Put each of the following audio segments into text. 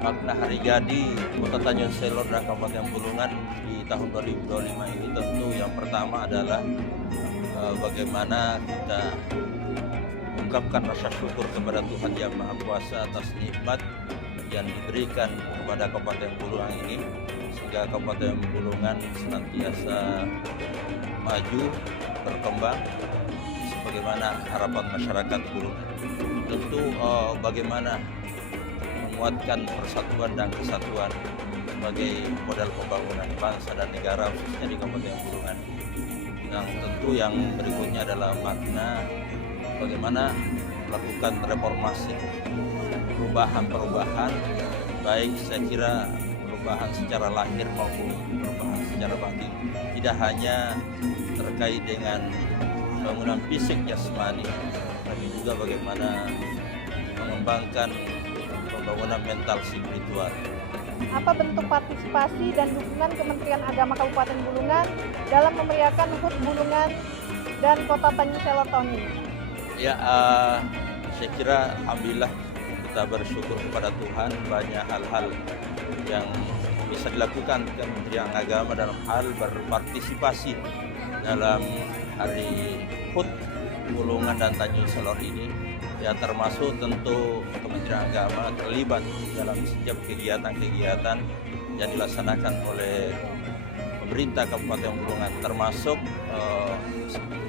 Makna hari jadi Kota Tanjung Selor dan Kabupaten Bulungan di tahun 2025 ini tentu yang pertama adalah bagaimana kita ungkapkan rasa syukur kepada Tuhan Yang Maha Kuasa atas nikmat yang diberikan kepada Kabupaten Bulungan ini, sehingga Kabupaten Bulungan senantiasa maju, berkembang sebagaimana harapan masyarakat Bulungan. Tentu bagaimana menguatkan persatuan dan kesatuan sebagai modal pembangunan bangsa dan negara, khususnya di Kabupaten Bulungan. Yang tentu yang berikutnya adalah makna bagaimana melakukan reformasi, perubahan, baik saya kira perubahan secara lahir maupun perubahan secara batin. Tidak hanya terkait dengan bangunan fisik jasmani, tapi juga bagaimana mengembangkan pembangunan mental spiritual. Apa bentuk partisipasi dan dukungan Kementerian Agama Kabupaten Bulungan dalam memeriahkan HUT Bulungan dan Kota Tanjung Selor tahun ini? Ya, saya kira alhamdulillah kita bersyukur kepada Tuhan, banyak hal-hal yang bisa dilakukan Kementerian Agama dalam hal berpartisipasi dalam hari HUT Bulungan dan Tanjung Selor ini. Ya, termasuk tentu Kementerian Agama terlibat dalam setiap kegiatan-kegiatan yang dilaksanakan oleh pemerintah Kabupaten Bulungan, termasuk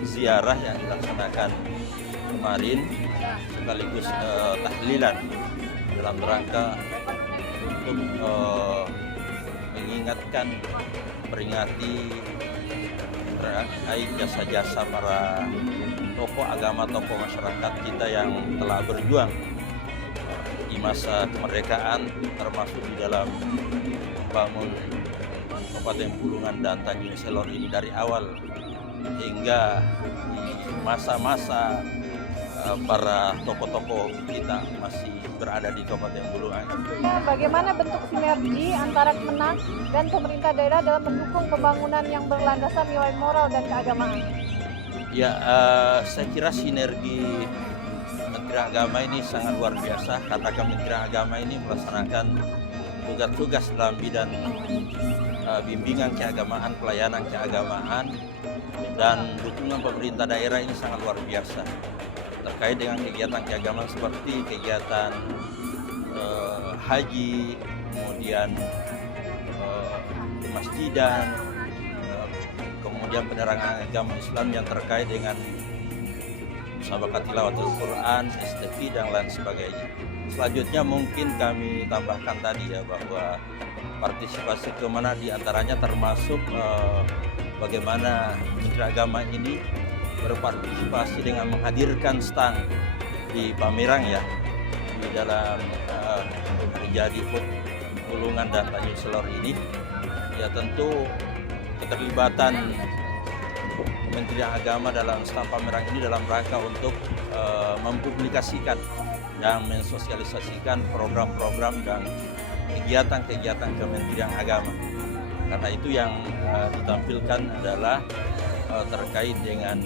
ziarah yang dilaksanakan kemarin sekaligus tahlilan dalam rangka untuk mengingatkan, peringati terkait jasa-jasa para tokoh agama, tokoh masyarakat kita yang telah berjuang di masa kemerdekaan, termasuk di dalam membangun Kabupaten Bulungan dan Tanjung Selor ini dari awal hingga di masa-masa para tokoh-tokoh kita masih berada di Kabupaten Bulungan. Bagaimana bentuk sinergi antara Kemenang dan pemerintah daerah dalam mendukung pembangunan yang berlandaskan nilai moral dan keagamaan? Ya, saya kira sinergi Kementerian Agama ini sangat luar biasa, karena Kementerian Agama ini melaksanakan tugas-tugas dalam bidang bimbingan keagamaan, pelayanan keagamaan, dan dukungan pemerintah daerah ini sangat luar biasa terkait dengan kegiatan keagamaan seperti kegiatan haji, kemudian masjidan, kemudian penerangan agama Islam yang terkait dengan musabaqah tilawatul Quran, STQ dan lain sebagainya. Selanjutnya mungkin kami tambahkan tadi ya, bahwa partisipasi kemana diantaranya termasuk bagaimana Kementerian Agama ini berpartisipasi dengan menghadirkan stand di Pamerang ya, di dalam hari jadi HUT Bulungan dan Tanjung Selor ini. Ya, tentu keterlibatan Kementerian Agama dalam stand Pamerang ini dalam rangka untuk mempublikasikan dan mensosialisasikan program-program dan kegiatan-kegiatan Kementerian Agama. Karena itu yang ditampilkan adalah terkait dengan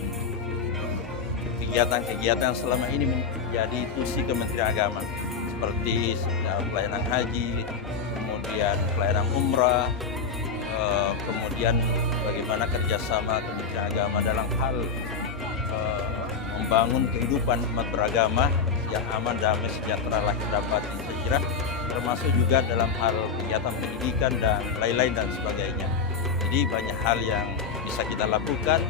kegiatan-kegiatan selama ini menjadi tusi Kementerian Agama, seperti pelayanan haji, kemudian pelayanan umrah, kemudian bagaimana kerjasama Kementerian Agama dalam hal membangun kehidupan umat beragama yang aman, damai, sejahtera, lahir dan batin, saya kira termasuk juga dalam hal kegiatan pendidikan dan lain-lain dan sebagainya. Jadi banyak hal yang bisa kita lakukan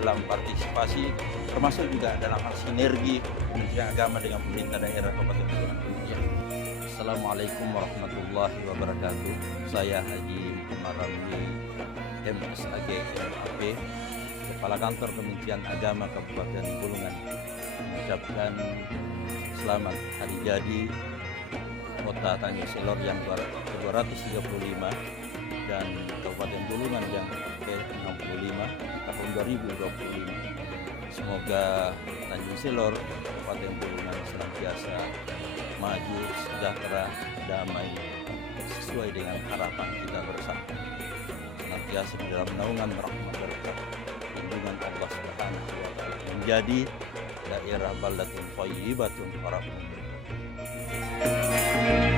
dalam partisipasi, termasuk juga dalam hal sinergi Kementerian Agama dengan pemerintah daerah Kabupaten Bulungan. Ya. Assalamualaikum warahmatullahi wabarakatuh. Saya Haji Muhammad Ramli, MSAG MAP, Kepala Kantor Kementerian Agama Kabupaten Bulungan, mengucapkan selamat hari jadi Kota Tanjung Selor yang ke-235 dan Kabupaten Bulungan yang ke-65 tahun 2025. Semoga Tanjung Selor, Kabupaten Bulungan senantiasa maju, sejahtera, damai, sesuai dengan harapan kita bersama. Senantiasa di dalam naungan rahmat berkat junjungan Allah Subhanahu wa taala, menjadi daerah baldatun thayyibatun warahmatullahi wabarakatuh.